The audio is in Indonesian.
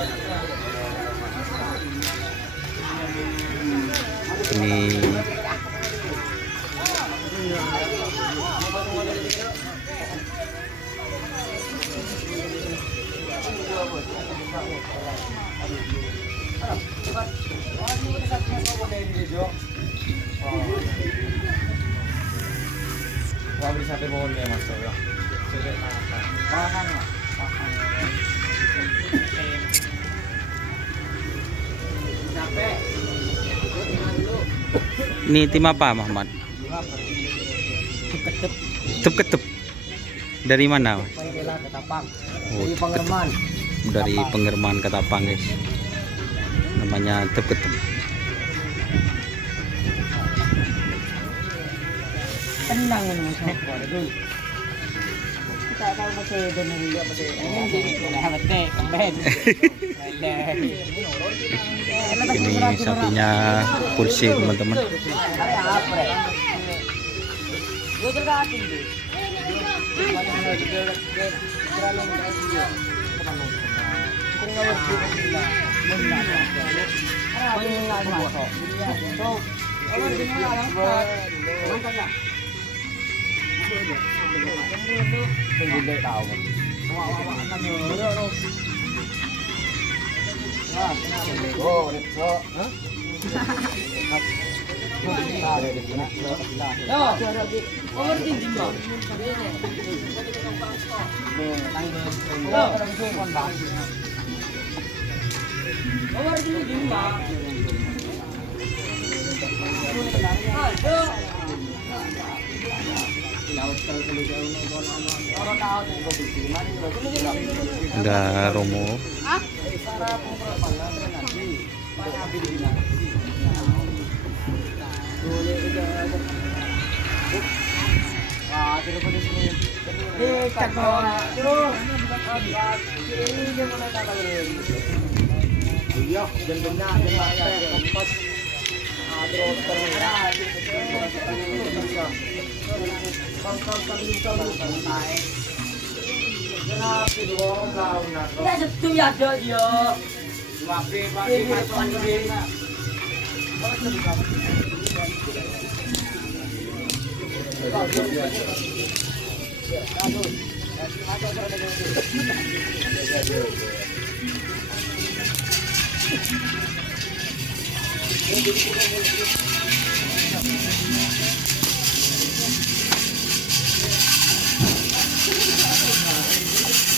Ini bisa mohon ya Mas ya. ini tim apa, Muhammad? Ketup. Dari mana, Mas? Oh, dari Penggerman Ketapang, guys. Namanya ketup. Tenang naman sa mga dulu. Kita tahu masih doon nila masih. Ini sapinya kursi, teman-teman. Ada Romo.